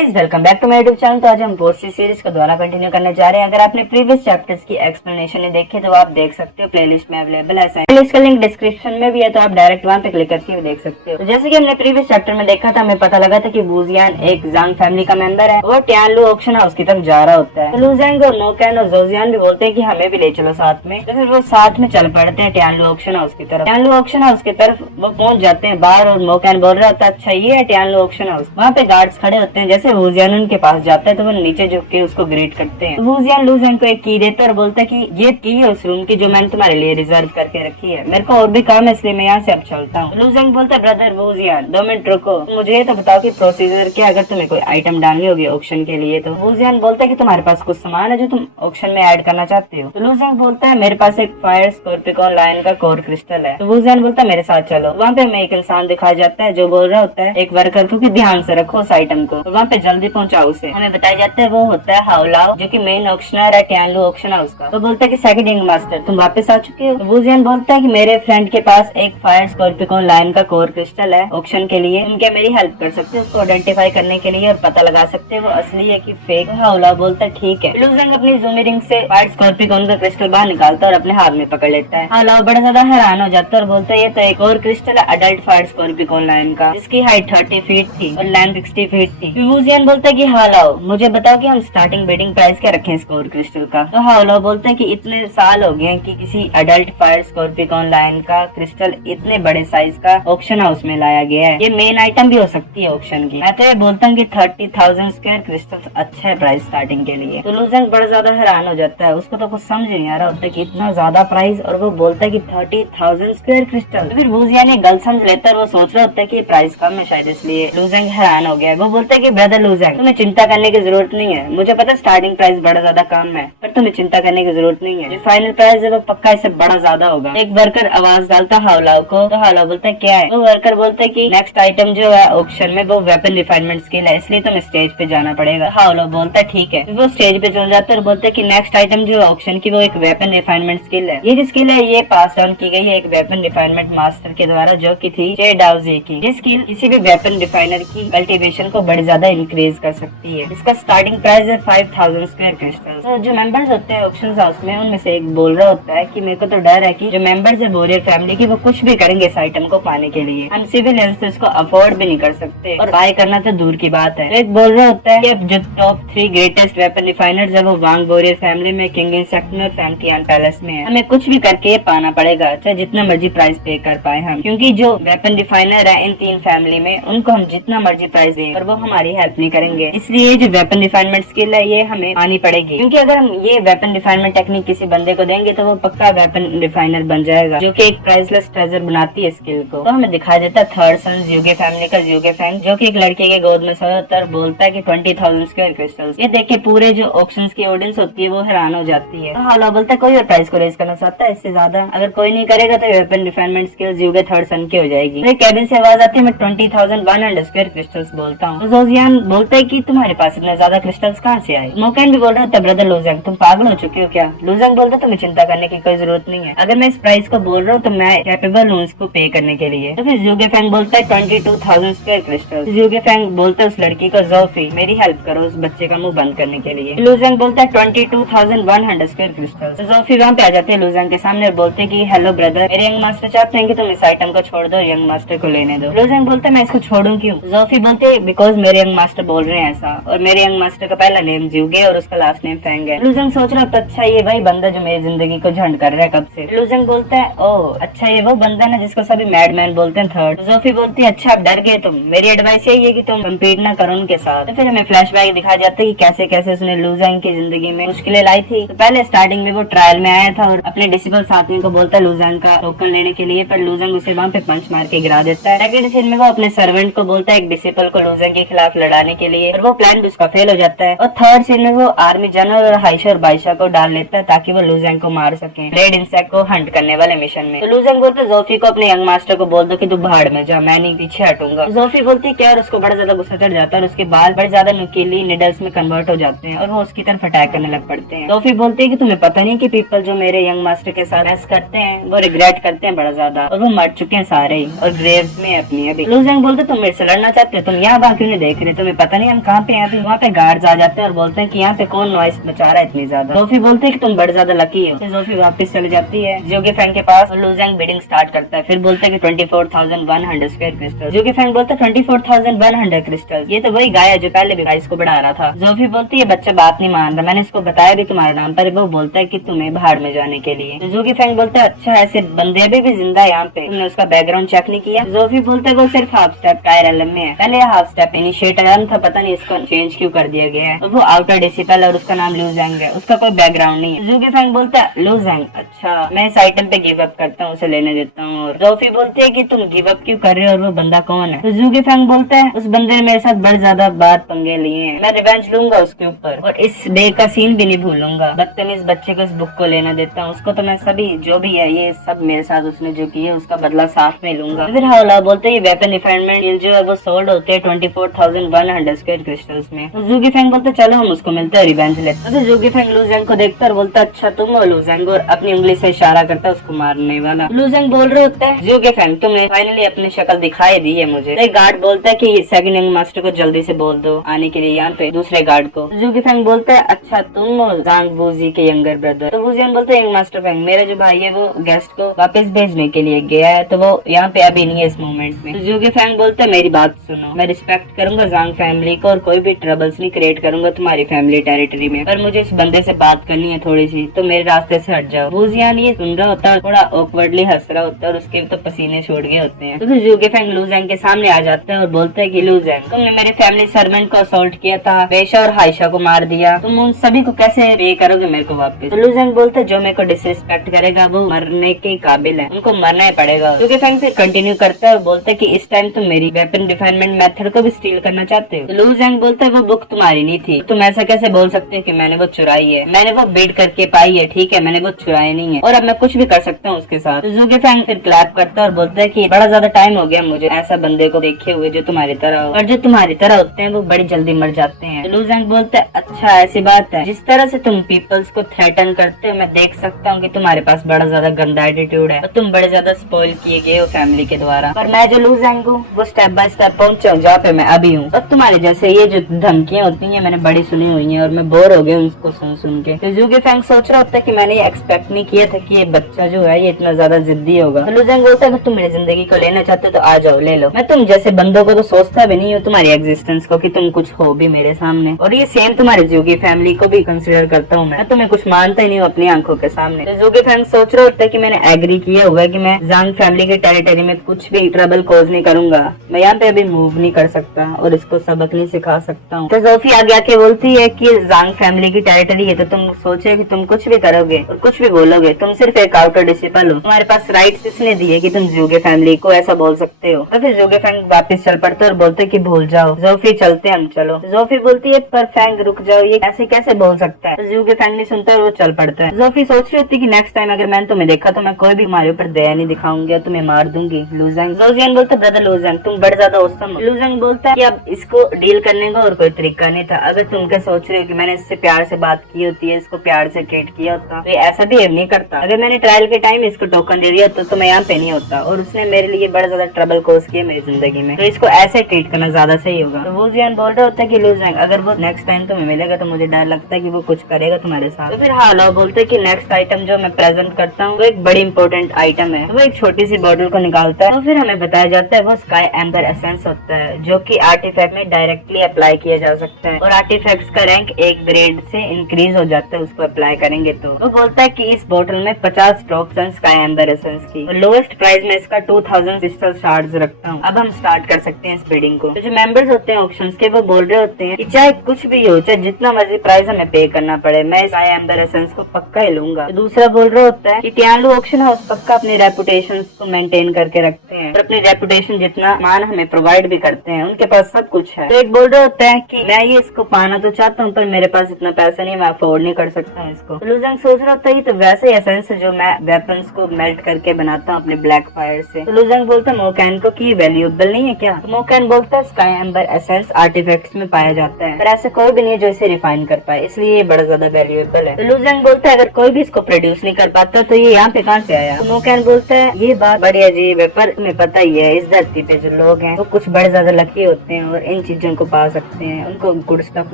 Guys welcome back to my YouTube channel. तो आज हम पोस्ट सीरीज का द्वारा कंटिन्यू करने जा रहे हैं। अगर आपने प्रीवियस चैप्टर्स की एक्सप्लेनेशन नहीं देखे तो आप देख सकते हो, प्लेलिस्ट में अवेलेबल है। प्लेलिस्ट का लिंक डिस्क्रिप्शन में भी है, तो आप डायरेक्ट वहां पे क्लिक करके भी देख सकते हो। तो जैसे कि हमने प्रीवियस चैप्टर में देखा था, हमें पता लगा था कि वूजियान एक जांग फैमिली का मेंबर है, वो टियानलू ऑक्शन हाउस की तरफ जा रहा होता है। तो लूजेंग और मोकैन और जोजियान भी बोलते हैं कि हमें भी ले चलो साथ में। तो फिर वो साथ में चल पड़ते हैं टियानलू ऑक्शन हाउस की तरफ। टियानलू ऑक्शन हाउस की तरफ वो पहुंच जाते हैं बाहर, और मोकैन बोल रहा होता है अच्छा ये है टियानलू ऑक्शन हाउस। वहाँ पे गार्ड्स खड़े होते हैं। जैसे वूजियान उनके पास जाता है तो वो नीचे झुक के उसको ग्रीट करते हैं। वूजियान लूजेंग को एक की देता है और बोलता है कि ये की है उस रूम की जो मैंने तुम्हारे लिए रिजर्व करके रखी है, मेरे को और भी काम है इसलिए मैं यहाँ से अब चलता हूँ। लूजेंग बोलता है ब्रदर वूजियान 2 मिनट रुको, मुझे ये तो बताओ कि प्रोसीजर क्या, अगर तुम्हें कोई आइटम डालनी होगी ऑक्शन के लिए। तो वूजियान बोलता है कि तुम्हारे पास कुछ सामान है जो तुम ऑक्शन में ऐड करना चाहते हो। तो लूजेंग बोलता है मेरे पास एक फायर स्कॉर्पिकन लायन का कोर क्रिस्टल है। तो वूजियान बोलता है मेरे साथ चलो। वहाँ पे हमें एक इंसान दिखाया जाता है जो बोल रहा होता है एक वर्कर को कि ध्यान से रखो उस आइटम को, तो वहाँ पे जल्दी पहुंचाओ उसे। हमें बताया जाता है वो होता है हाउलाओ, जो कि मेन ऑक्शनर है टियानलू ऑक्शन हाउस का। तो बोलता है कि सेकंड रिंग मास्टर तुम वापस आ चुके हो। तो वूजियान बोलता है कि मेरे फ्रेंड के पास एक फायर स्कॉर्पिकन लायन का कोर क्रिस्टल है ऑक्शन के लिए, तुम क्या मेरी हेल्प कर सकते हो उसको आइडेंटिफाई करने के लिए और पता लगा सकते हो वो असली है कि फेक। हाउलाओ बोलता है ठीक है। लूजेंग अपनी ज़ूमी रिंग से फायर स्कॉर्पिकन का क्रिस्टल बाहर निकालता है और अपने हाथ में पकड़ लेता है। हाउलाओ बड़ा ज्यादा हैरान हो जाता है और बोलता है ये तो एक और क्रिस्टल है अडल्ट फायर स्कॉर्पिकन लायन का, जिसकी हाइट 30 फीट थी और लेंथ 60 फीट थी। वूजियान बोलता है कि हाउलाओ मुझे बताओ कि हम स्टार्टिंग बिडिंग प्राइस क्या रखें इस कोर क्रिस्टल का। तो हाउलाओ बोलते हैं कि इतने साल हो गए कि किसी अडल्ट फायर स्कॉर्पिकन लायन का क्रिस्टल इतने बड़े साइज का ऑक्शन हाउस में लाया गया है, ये मेन आइटम भी हो सकती है ऑक्शन की। मैं तो ये बोलता हूँ कि 30,000 स्क्वायर क्रिस्टल अच्छा है प्राइस स्टार्टिंग के लिए। तो लूजेंग बड़ा ज्यादा हैरान हो जाता है, उसको तो कुछ समझ नहीं आ रहा होता कि इतना ज्यादा प्राइस, और वो बोलता है कि 30,000 स्क्वायर क्रिस्टल। तो फिर वूजियान ये गलत समझ लेता है और वो सोच रहा होता है कि प्राइस कम है शायद, इसलिए लूजेंग हैरान हो गया है। वो बोलता है कि ब्रदर लूजेंग तुम्हें चिंता करने की जरूरत नहीं है, मुझे पता है स्टार्टिंग प्राइस बड़ा ज्यादा कम है, पर तुम्हें चिंता करने की जरूरत नहीं है, जो फाइनल प्राइस है वो पक्का इससे बड़ा ज्यादा होगा। एक वर्कर आवाज डालता हाउलाओ को, तो हाउलाओ बोलता है क्या है। वो वर्कर बोलता है कि नेक्स्ट आइटम जो है ऑक्शन में वो वेपन रिफाइनमेंट स्किल है, इसलिए तुम्हें स्टेज पे जाना पड़ेगा। हाउलाओ बोलता है ठीक है। वो स्टेज पे चल जाता है और बोलता है कि नेक्स्ट आइटम जो ऑक्शन की वो एक वेपन रिफाइनमेंट स्किल है। ये जो स्किल है ये पास डाउन की गई है एक वेपन रिफाइनमेंट मास्टर के द्वारा, जो की थी चे डाउजी की। ये स्किल किसी भी वेपन रिफाइनर की कल्टीवेशन को बड़ी ज्यादा इंक्रीज कर सकती है। इसका स्टार्टिंग प्राइस है 5,000 स्क्वायर क्रिस्टल। तो जो मेंबर्स होते हैं ऑक्शन हाउस में, उनमें से एक बोल रहा होता है कि मेरे को तो डर है कि जो मेंबर्स है वॉरियर फैमिली की, वो कुछ भी करेंगे इस आइटम को पाने के लिए, हम सिविलियंस तो इसको अफोर्ड भी नहीं कर सकते और बाय करना तो दूर की बात है। तो एक बोल रहा होता है कि अब जो टॉप 3 ग्रेटेस्ट वेपन रिफाइनर्स है वो वांग वॉरियर फैमिली में, किंग इंसेक्टन और फैंगटियान पैलेस में है। हमें कुछ भी करके ये पाना पड़ेगा, चाहे जितना मर्जी प्राइस पे कर पाए हम, क्योंकि जो वेपन रिफाइनर है इन 3 फैमिली में, उनको हम जितना मर्जी प्राइस दें और वो हमारी हेल्प नहीं करेंगे। इसलिए जो वेपन रिफाइनमेंट स्किल है ये हमें आनी पड़ेगी, क्योंकि अगर हम ये वेपन रिफाइनमेंट टेक्निक किसी बंदे को देंगे तो वो पक्का वेपन रिफाइनर बन जाएगा, जो कि एक प्राइसलेस ट्रेजर बनाती है स्किल को। तो हमें दिखाया जाता है थर्ड सन यूगे फैमिली का यूगे फैंग, जो कि एक लड़के के गोद में सोता है, बोलता है कि 20,000 स्क्वायर क्रिस्टल्स। ये देख के पूरे जो ऑक्शंस की ऑडियंस होती है वो हैरान हो जाती है। तो हाउलाओ बोलता है कोई और प्राइस को रेज करना चाहता है इससे ज्यादा, अगर कोई नहीं करेगा तो वेपन रिफाइनमेंट स्किल्स यूगे थर्ड सन की हो जाएगी। तो कैबिन से आवाज आती है मैं 20,100 स्क्वायर क्रिस्टल्स बोलता हूँ। तो जोजियान बोलता है कि तुम्हारे पास इतने ज्यादा क्रिस्टल्स कहाँ से आए। मोकैन भी बोल रहा था ब्रदर लूजेंग तुम पागल हो चुके हो क्या। लूजेंग बोलता तुम्हें चिंता करने की कोई जरूरत नहीं है, अगर मैं इस प्राइस को बोल रहा हूँ तो मैं कैपेबल हूँ इसको पे करने के लिए। तो फिर यूगे फैंग बोलता है 22,000 स्क्वायर क्रिस्टल्स। यूगे फैंग बोलता है उस लड़की को जोफी मेरी हेल्प करो उस बच्चे का मुंह बंद करने के लिए। लूजेंग बोलता है 22,100 स्क्वायर क्रिस्टल्स। तो जोफी वहाँ पे आ जाती है लूजेंग के सामने और बोलते हैं कि हेलो ब्रदर मेरे यंग मास्टर चाहते हैं कि तुम इस आइटम को छोड़ दो, यंग मास्टर को लेने दो। लूजेंग बोलता है मैं इसको छोड़ूं क्यों। जोफी बोलते हैं बिकॉज मेरे यंग मास्टर बोल रहे हैं ऐसा, और मेरे यंग मास्टर का पहला नेम यूगे और उसका लास्ट नेम फैंग है। लूजेंग सोच रहा है अच्छा ये वही बंदा जो मेरी जिंदगी को झंड कर रहा है कब से। लूजेंग बोलता है ओह अच्छा ये वो बंदा ना जिसको सभी मैडमैन बोलते हैं थर्ड। जोफी बोलती है अच्छा आप डर गए तुम, मेरी एडवाइस यही है कि तुम कम्पीट ना करो उनके साथ। तो फिर हमें फ्लैशबैक दिखाया जाता है कि कैसे कैसे उसने लूजेंग की जिंदगी में मुश्किलें लाई थी। तो पहले स्टार्टिंग में वो ट्रायल में आया था और अपने डिसेबल साथियों को बोलता है लूजेंग का टोकन लेने के लिए, पर लूजेंग उसे वहाँ पे पंच मार के गिरा देता है। सेकंड सीन में वो अपने सर्वेंट को बोलता है एक डिसेबल को लूजेंग के खिलाफ लड़ाने के लिए, और वो प्लान भी उसका फेल हो जाता है। और थर्ड सीन में वो आर्मी जनरल और हाइशा और बाइशा को डाल लेता है ताकि वो लूजेंग को मार सके रेड इंसेक्ट को हंट करने वाले मिशन में। तो लूजेंग बोलते जोफी को अपने यंग मास्टर को बोल दो कि तू भाड़ में जा, मैं नहीं पीछे हटूंगा। जोफी बोलती क्या, और उसको बड़ा ज्यादा गुस्सा चढ़ जाता है और उसके बाल बड़े ज्यादा नुकीली निडल्स में कन्वर्ट हो जाते हैं और वो उसकी तरफ अटैक करने लग पड़ते हैं। जोफी बोलती है कि तुम्हें पता नहीं कि पीपल जो मेरे यंग मास्टर के साथ मैस करते हैं वो रिग्रेट करते हैं बड़ा ज्यादा, और वो मर चुके हैं सारे ही और ग्रेव्स में अपनी। अभी लूजेंग बोलते तुम मेरे से लड़ना चाहते हो, तुम यहाँ बाकी नहीं देख रहे, तुम भी पता नहीं हम कहाँ पे हैं। वहाँ पे गार्ड्स आ जाते हैं और बोलते हैं कि यहाँ पे कौन नॉइस मचा रहा है इतनी ज्यादा। जोफी बोलते हैं कि तुम बड़े ज्यादा लकी हो। जोफी वापस चली जाती है जोगी फैंग के पास और लू जैंग बिडिंग स्टार्ट करता है। फिर बोलते हैं कि 24,100 स्क्वायर क्रिस्टल। जोगी फैंग बोलता है 24,100 क्रिस्टल, ये तो वही गाय है जो पहले भी प्राइस को बढ़ा रहा था। जोफी बोलती है बच्चा बात नहीं मान रहा, मैंने इसको बताया भी तुम्हारे नाम पर। वो बोलता है कि तुम्हें बाहर में जाने के लिए। तो जोगी फैंग बोलता है अच्छा ऐसे बंदे अभी भी जिंदा है यहाँ पे, तुमने उसका बैकग्राउंड चेक नहीं किया। जोफी बोलता है वो सिर्फ हाफ स्टेप का एलएम में है, पहले हाफ स्टेप इनिशिएटर था, पता नहीं इसको चेंज क्यों कर दिया गया है। वो आउटर डिसिपल और उसका नाम लू जैंग है, उसका कोई बैकग्राउंड नहीं है। जोगी फैंग बोलता है लू जैंग अच्छा मैं इस आइटम पे गिव अप करता हूँ, उसे लेने देता हूँ। और जोफी बोलती है कि तुम गिव अप क्यों कर रहे हो और वो बंदा कौन है। तो जोगी फैंग बोलता है उस बंदे ने मेरे साथ बड़े ज्यादा बात पंगे लिए हैं, मैं रिवेंज लूंगा उसके ऊपर और इस डे का सीन भी नहीं भूलूंगा। बदतमीज बच्चे को इस बुक को लेना देता हूँ, उसको तो मैं सभी जो भी है ये सब मेरे साथ उसने जो किया उसका बदला साथ में लूंगा। फिर हौला बोलते है वेपन रिफाइनमेंट जो है वो सोल्ड होते हैं 24,100 स्क्वायर क्रिस्टल्स में। तो जोगी फैंग बोलते चलो हम उसको मिलते हैं रिवेंज लेते। तो जोगी फैंग लू जैंग को देखता और बोलता अच्छा तुम हो लू जैंग, और अपनी उंगली से इशारा करता है उसको मारने वाला। लू जैंग बोल रहे होता है जोगी फैंग तुमने फाइनली अपनी शक्ल दिखाई दी है मुझे। एक गार्ड बोलता है कि सेकंड यंग मास्टर को जल्दी से बोल दो आने के लिए यहाँ पे दूसरे गार्ड को। जोगी फैंग बोलता है अच्छा तुम हो जांग वूजी के यंगर ब्रदर। तो वूजियन बोलते हैं यंग मास्टर फैंग मेरा जो भाई है वो गेस्ट को वापस भेजने के लिए गया है, तो वो यहाँ पे अभी नहीं है इस मोमेंट में। तो जोगी फैंग बोलता है मेरी बात सुनो, मैं रिस्पेक्ट करूंगा जांग फैमिली को और कोई भी ट्रबल्स नहीं क्रिएट करूंगा तुम्हारी फैमिली टेरिटरी में, पर मुझे इस बंदे से बात करनी है थोड़ी सी, तो मेरे रास्ते से हट जाओ। वूजियन ये सुन रहा होता है, थोड़ा ऑकवर्डली हंस रहा होता है और उसके तो पसीने छोड़ गए होते हैं। तो फिर जोगी फैंग लू जैंग के सामने आ जाता है और बोलता है कि लू जैंग तुमने मेरे फैमिली सर्वेंट को असॉल्ट किया था, बेशा और हाइशा को मार दिया, तुम उन सभी को कैसे पे करोगे मेरे को वापस। तो लू जैंग बोलता है जो मेरे को डिसरिस्पेक्ट करेगा वो मरने के काबिल है, उनको मरना ही पड़ेगा। जोगी फैंग फिर कंटिन्यू करता है और बोलता है कि इस टाइम तुम मेरी वेपन रिफाइनमेंट मेथड को भी स्टील करना चाहते हो। तो लू जैंग बोलता है वो बुक तुम्हारी नहीं थी, तुम ऐसा कैसे बोल सकते हो कि मैंने वो चुराई है, मैंने वो बिड करके पाई है, ठीक है मैंने वो चुराई नहीं है और अब मैं कुछ भी कर सकता हूँ उसके साथ। तो जोगी फैंग फिर क्लैप करता है और बोलता है कि बड़ा ज्यादा टाइम हो गया मुझे ऐसा बंदे को देखे हुए जो तुम्हारी तरह हो, और जो तुम्हारी तरह होते हैं वो बड़ी जल्दी मर जाते हैं। तो लू जैंग बोलता है अच्छा ऐसी बात है, जिस तरह से तुम पीपल्स को थ्रेटन करते हो मैं देख सकता हूँ कि तुम्हारे पास बड़ा ज्यादा गंदा एटीट्यूड है और तुम बड़े ज्यादा स्पॉइल किए गए हो फैमिली के द्वारा, पर मैं जो लू जैंग हूँ वो स्टेप बाय स्टेप पहुंचा हूँ जहाँ पे मैं अभी हूँ। अब तुम्हारे जैसे ये जो धमकियां होती हैं मैंने बड़ी सुनी हुई है और मैं बोर हो गया उनको सुन सुन के। तो जोगी फैंग सोच रहा होता है कि मैंने ये एक्सपेक्ट नहीं किया था कि ये बच्चा जो है ये इतना ज्यादा जिद्दी होगा। तो लू जैंग बोलता है तुम मेरी जिंदगी को लेना चाहते हो तो आ जाओ ले लो, मैं तुम जैसे बंदों को तो सोचता भी नहीं हूँ तुम्हारी एग्जिस्टेंस को कि तुम कुछ हो भी मेरे सामने, और ये सेम तुम्हारे जोगी फैमिली को भी कंसिडर करता हूँ मैं तुम्हें कुछ मानता ही नहीं हूँ अपनी आंखों के सामने। तो जोगी फैंग सोच रहा होता है कि मैंने एग्री किया हुआ है कि मैं जांग फैमिली के टेरिटरी में कुछ भी ट्रबल कॉज नहीं करूंगा, मैं यहाँ पे अभी मूव नहीं कर सकता और इसको सबक नहीं सिखा सकता हूँ। तो जोफी आगे आके बोलती है कि जांग फैमिली की टेरिटरी है तो तुम सोचे कि तुम कुछ भी करोगे और कुछ भी बोलोगे, तुम सिर्फ एक आउटर डिसिपल हो, तुम्हारे पास राइट्स इसने दिए कि तुम जोगी फैमिली को ऐसा बोल सकते हो। तो फिर जोगी फैंग वापस चल पड़ते और बोलते कि भूल जाओ जोफी चलते हम चलो। जोफी बोलती है पर फैंग रुक जाओ ये ऐसे कैसे बोल सकता है। तो जोगी फैंग नहीं सुनता और वो चल पड़ता है। जोफी सोच रही होती कि नेक्स्ट टाइम अगर मैंने तुम्हें देखा तो मैं कोई भी हमारे ऊपर दया नहीं दिखाऊंगी और तुम्हें मार दूंगी। लू जैंग जोजियन बोलता ब्रदर लू जैंग तुम बड़े ज्यादा औसम। लू जैंग बोलता है कि अब इसको डील करने का और कोई तरीका नहीं था, अगर तुम क्या सोच रहे हो कि मैंने इससे प्यार से बात की होती है इसको प्यार से ट्रीट किया होता तो ये ऐसा भी नहीं करता, अगर मैंने ट्रायल के टाइम इसको टोकन दे दिया तो मैं यहाँ पे नहीं होता, और उसने मेरे लिए बड़ा ज्यादा ट्रबल कोस किया मेरी जिंदगी में, तो इसको ऐसे ट्रीट करना ज्यादा सही होगा। तो वो जियान बोल रहा होता है कि लू जैंग अगर वो नेक्स्ट टाइम तुम्हें मिलेगा तो मुझे डर लगता है कि वो कुछ करेगा तुम्हारे साथ। तो फिर हालो बोलते कि नेक्स्ट आइटम जो मैं प्रेजेंट करता हूँ वो एक बड़ी इंपॉर्टेंट आइटम है। वो एक छोटी सी बॉटल को निकालता है और फिर हमें बताया जाता है वो स्काई एम्बर एसेंस होता है जो कि आर्टिफैक्ट में डायरेक्टली अप्लाई किया जा सकता है और आर्टिफैक्ट्स का रैंक एक ग्रेड से इंक्रीज हो जाता है उसको अप्लाई करेंगे तो। वो बोलता है कि इस बोतल में 50 ड्रॉप्स हैं स्काई एम्बर एसेंस की, लोएस्ट प्राइस में इसका 2000 क्रिस्टल शार्ड्स रखता हूँ। अब हम स्टार्ट कर सकते हैं इस बिडिंग को। तो जो मेंबर्स होते हैं ऑप्शंस के वो बोल रहे होते हैं कि चाहे कुछ भी हो, चाहे जितना मर्जी प्राइस हमें पे करना पड़े, मैं स्काई एम्बर एसेंस को पक्का ही लूंगा। तो दूसरा बोल रहा होता है कि टियानलू ऑक्शन हाउस पक्का अपनी रेपुटेशन को मेंटेन करके रखते हैं और अपनी रेपुटेशन जितना मान हमें प्रोवाइड भी करते हैं, उनके पास सब कुछ है। तो एक बोल रहा होता है कि मैं ये इसको पाना तो चाहता हूँ पर मेरे पास इतना पैसा नहीं, मैं अफोर्ड नहीं कर सकता हूँ इसको। तो लू जैंग सोच रहा होता है तो वैसे एसेंस जो मैं वेपन्स को मेल्ट करके बनाता हूँ अपने ब्लैक फायर से। तो लू जैंग बोलता है मोकैन को कि वैल्यूएबल नहीं है क्या। तो मोकैन बोलता है स्काई एम्बर एसेंस आर्टिफैक्ट्स में पाया जाता है पर ऐसे कोई भी नहीं है जो इसे रिफाइन कर पाए, इसलिए ये बड़ा ज्यादा वैल्यूएबल है। तो लू जैंग बोलता है अगर कोई भी इसको प्रोड्यूस नहीं कर पाता तो ये यहाँ पे कहाँ से आया। तो मोकैन बोलता है ये बात बड़ी अजीब है पर तुम्हें पता ही है इस धरती पे जो लोग हैं वो कुछ बड़े ज्यादा लकी होते हैं और इन चीजों को पा सकते हैं। उनको गुड स्टफ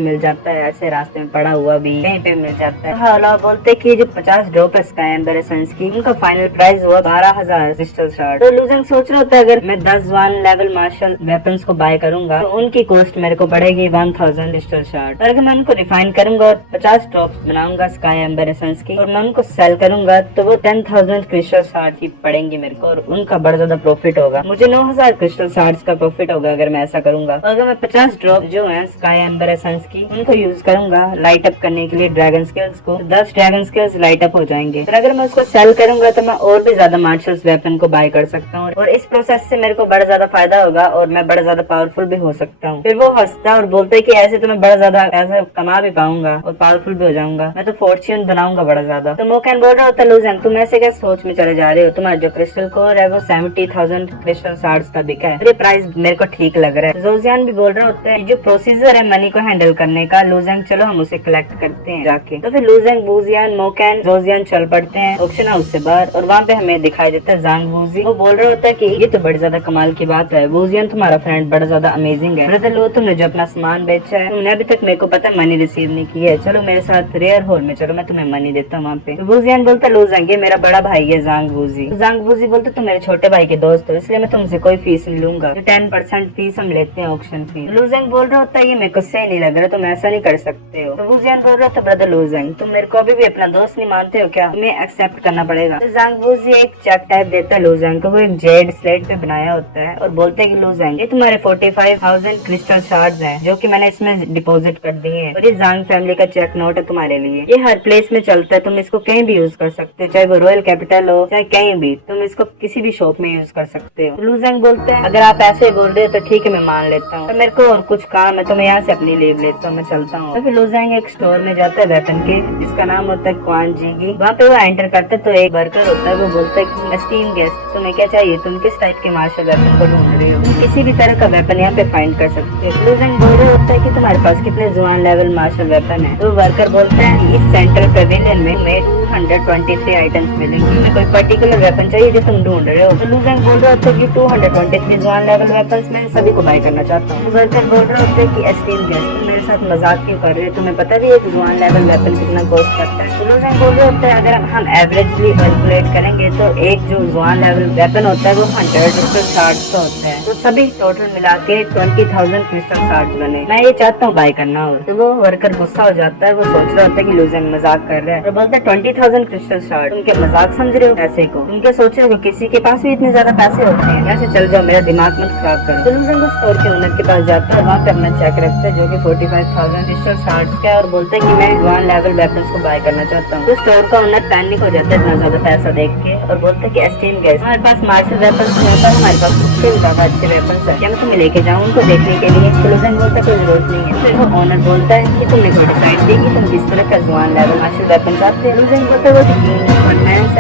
मिल जाता है, ऐसे रास्ते में पड़ा हुआ भी कहीं पे मिल जाता है। हाँ बोलते कि जो 50 ड्रॉप है स्काई एम्बर एसेंस की, उनका फाइनल प्राइस हुआ 12,000 क्रिस्टल शार्ड। तो लूजेंग सोच रहा होता है अगर मैं 10 वन लेवल मार्शल वेपन्स को बाय करूंगा तो उनकी कॉस्ट मेरे को पड़ेगी 1000 क्रिस्टल शार्ड। और अगर मैं उनको रिफाइन करूंगा और 50 ड्रॉप्स बनाऊंगा स्काई एम्बर एसेंस की और मैं उनको सेल करूंगा तो वो 10,000 क्रिस्टल शार्ड की पड़ेंगी मेरे को, और उनका बड़ा ज्यादा प्रॉफिट होगा। मुझे 9,000 क्रिस्टल शार्ड्स का प्रॉफिट होगा अगर मैं ऐसा करूंगा। और अगर मैं 50 ड्रॉप जो है स्काई एम्बर एसेंस की उनको यूज करूंगा लाइट अप करने के लिए ड्रैगन स्किल्स को, 10 ड्रैगन स्किल्स लाइट अप हो जाएंगे। फिर अगर मैं उसको सेल करूंगा तो मैं और भी ज्यादा मार्शल्स वेपन को बाय कर सकता हूँ, और इस प्रोसेस से मेरे को बड़ा ज्यादा फायदा होगा और मैं बड़ा ज्यादा पावरफुल भी हो सकता हूँ। फिर वो हंसता और बोलता है कि ऐसे तो मैं बड़ा ज्यादा पैसा कमा भी पाऊंगा और पावरफुल भी हो जाऊंगा, मैं तो फॉर्च्यून बनाऊंगा बड़ा ज्यादा। तो मोकैन बोल रहा होता है लूजेंग तुम ऐसे क्या सोच में चले जा रहे हो, तुम्हारा जो क्रिस्टल कोर है वो 70,000 क्रिस्टल शार्ड्स का बिका है, ये प्राइस मेरे को ठीक लग रहा है। जोजियान भी बोल रहा होता है जो प्रोसीजर है मनी को हैंडल करने का, लूजेंग चलो हम उसे कलेक्ट करते हैं जाके। तो फिर लूजेंग, बूजियान, मोकैन, जोजियान चल पड़ते हैं ऑक्शन हाउस से बाहर, और वहाँ पे हमें दिखाई देता है जांग वूजी। वो बोल रहा होता है कि ये तो बड़ी ज्यादा कमाल की बात है, वूजियान तुम्हारा फ्रेंड बड़ा ज्यादा अमेजिंग है। ब्रदर लो तुमने जो अपना सामान बेचा है तुमने अभी तक मेरे को पता मनी रिसीव नहीं की है, चलो मेरे साथ रेयर हॉल में चलो, मैं तुम्हें मनी देता हूँ वहाँ पे। तो वूजियान बोलता लूजेंग ये मेरा बड़ा भाई है जांग वूजी। जांग वूजी बोलते तुम मेरे छोटे भाई के दोस्त हो इसलिए मैं तुमसे कोई फीस नहीं लूंगा, 10% फीस हम लेते हैं ऑक्शन फीस। लूजेंग बोल रहा होता है ये मेरे को सही नहीं लग रहा, तुम ऐसा नहीं कर सकते हो। तो वूजियान बोल रहा था ब्रदर लूजेंग तुम मेरे को अभी भी अपना दोस्त नहीं मानते हो क्या, तुम्हें एक्सेप्ट करना पड़ेगा। तो जांग वूजी एक चेक टाइप देता है लूजेंग को, वो एक जेड स्लेट पे बनाया होता है और बोलते हैं कि लूजेंग ये तुम्हारे 45,000 क्रिस्टल शार्ड्स हैं जो कि मैंने इसमें डिपॉजिट कर दिए हैं, और ये जांग फैमिली का चेक नोट है तुम्हारे लिए, ये हर प्लेस में चलता है, तुम इसको कहीं भी यूज कर सकते हो, चाहे वो रॉयल कैपिटल हो चाहे कहीं भी, तुम इसको किसी भी शॉप में यूज कर सकते हो। लूजेंग बोलते हैं अगर आप ऐसे बोल रहे हो तो ठीक है मैं मान लेता हूँ, तो मेरे को और कुछ काम है तो मैं यहाँ से अपनी लीव लेता हूँ, मैं चलता हूँ। तो फिर लूजेंग एक स्टोर में जाता है वेपन के जिसका नाम होता है क्वान जीगी। वहाँ पे वो एंटर करते तो एक वर्कर होता है, वो बोलता है कि एस्टीम गेस्ट तुम्हें क्या चाहिए, तुम किस टाइप के मार्शल वेपन को ढूंढ रहे हो, तुम किसी भी तरह का वेपन यहाँ पे फाइंड कर सकते हो। लूजेंग बोल रहे होता है कि तुम्हारे पास कितने जुआन लेवल मार्शल वेपन है। तो वर्कर बोलता है इस सेंट्रल पेविलियन में 223 आइटम्स मिलेंगे, तुम्हें कोई पर्टिकुलर वेपन चाहिए जो तुम ढूंढ रहे हो। तो लूजेंग बोल रहे होते हैं कि 223 जुआन लेवल वेपन्स मैं सभी को बाय करना चाहता हूँ। वर्कर बोल रहे होते हैं कि एस्टीम गेस्ट तुम मेरे साथ मजाक क्यों कर रहे हो, तुम्हें पता भी है कि जुआन लेवल वेपन कितना कॉस्ट करता है। तो लूजेंग बोल रहे होते हैं अगर हम एवरेजली कैलकुलेट करेंगे तो एक जो जुआन लेवल वेपन होता है वो 100 क्रिस्टल शार्ड्स का होता है, तो सभी टोटल मिला के 20,000 क्रिस्टल शार्ड्स बने, मैं ये चाहता हूँ बाय करना हो। तो वो वर्कर गुस्सा हो जाता है, वो सोच रहा होता है कि लूजेंग मजाक कर रहा है, और बोलता है 20,000 क्रिस्टल शार्ड, तुम क्या मजाक समझ रहे हो पैसे को, तुम क्या सोच रहे हो किसी के पास भी इतने ज्यादा पैसे होते हैं, यहाँ से चल जाओ मेरा दिमाग मत खराब करो। तो लूजेंग उस स्टोर के ओनर के पास जाता है, वहाँ पे अपना चेक रखता है जो कि 45,000 क्रिस्टल शार्ड्स का है, और बोलता है कि मैं जुआन लेवल वेपन्स को बाय करना चाहता हूँ। तो स्टोर का ओनर पैनिक हो जाता है इतना ज्यादा पैसा देख के, और बोलता है कि एस्टीम गेस्ट हमारे पास मार्शल वेपन्स नहीं होता, हमारे पास उससे भी ज्यादा अच्छे वेपन्स है, क्या मैं तुम्हें लेके जाऊँ उनको देखने के लिए। तो लूजेंग बोलता है कोई जरूरत नहीं है। फिर वो ओनर बोलता है कि तुमने कोई डिसाइड किया कि तुम किस तरह का जुआन लेवल मार्शल वेपन चाहते हो। लूजेंग बोलता है वो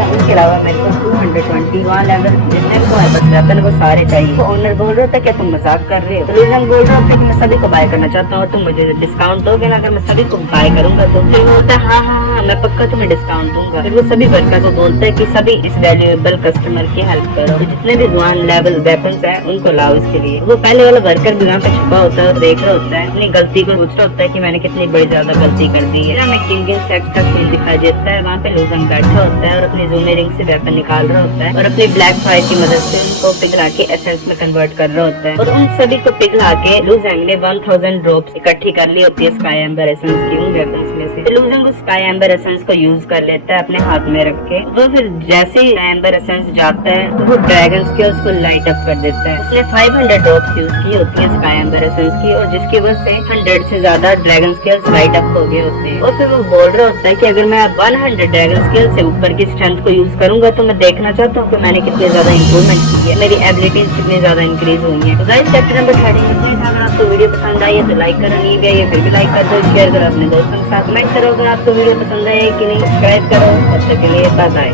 उनके अलावा मेरे को 220 जुआन लेवल जितने भी तुम्हारे पास वेपन वो सारे चाहिए। तो ओनर बोल रहा था क्या तुम मजाक कर रहे हो। तो लूजेंग बोल रहा था कि मैं सभी को बाय करना चाहता हूँ, तुम मुझे डिस्काउंट दोगे ना अगर मैं सभी को बाय करूंगा तो। फिर वो बोलता है हाँ मैं पक्का तुम्हें डिस्काउंट दूंगा। फिर वो सभी वर्कर को बोलता है कि सभी इस वैल्यूएबल कस्टमर की हेल्प करो, तो जितने भी जुआन लेवल वेपन्स हैं उनको लाओ इसके लिए। वो पहले वाला वर्कर भी वहाँ पे छुपा होता है और देख रहा होता है, अपनी गलती को सोच रहा होता है कि मैंने कितनी बड़ी ज्यादा गलती कर दी है। हमें किंग सेक्स का सीन दिखाई देता है, वहाँ पे लूजेंग बैठा होता है और अपनी जूमे रिंग से वेपन निकाल रहा होता है और अपनी ब्लैक फायर की मदद से उनको पिघला के एसेंस में कन्वर्ट कर रहा होता है, और उन सभी को पिघला के लूजेंग ने 1000 ड्रॉप्स इकट्ठी कर ली होती है स्काई एम्बर एसेंस की उन वेपन्स में से। लूजेंग उस स्काई एम्बर एसेंस को यूज कर लेता है अपने हाथ में रख के। वो फिर जैसे ही एम्बर एसेंस जाता है तो वो ड्रैगन स्किल्स को लाइट अप कर देता है। उसने 500 ड्रॉप्स यूज की होती है स्काई एम्बर एसेंस की, और जिसकी वजह से 100 से ज्यादा ड्रैगन स्किल्स लाइट अप हो गए होते हैं। और फिर वो बोल रहा होता है कि अगर मैं 100 ड्रैगन स्किल्स से ऊपर की स्ट्रेंथ को यूज करूंगा तो मैं देखना चाहता हूँ कि मैंने कितनी ज्यादा इंप्रूवमेंट की है, मेरी एबिलिटीज कितनी ज्यादा इंक्रीज हुई है। तो गाइस चैप्टर नंबर 13 अगर आपको वीडियो पसंद आई है तो लाइक करो, नहीं भी आई है फिर भी लाइक कर दो, शेयर करो अपने दोस्तों के साथ, कमेंट करो अगर आपको वीडियो पसंद आए कि नहीं, सब्सक्राइब करो। तब तक के लिए बाय बाय।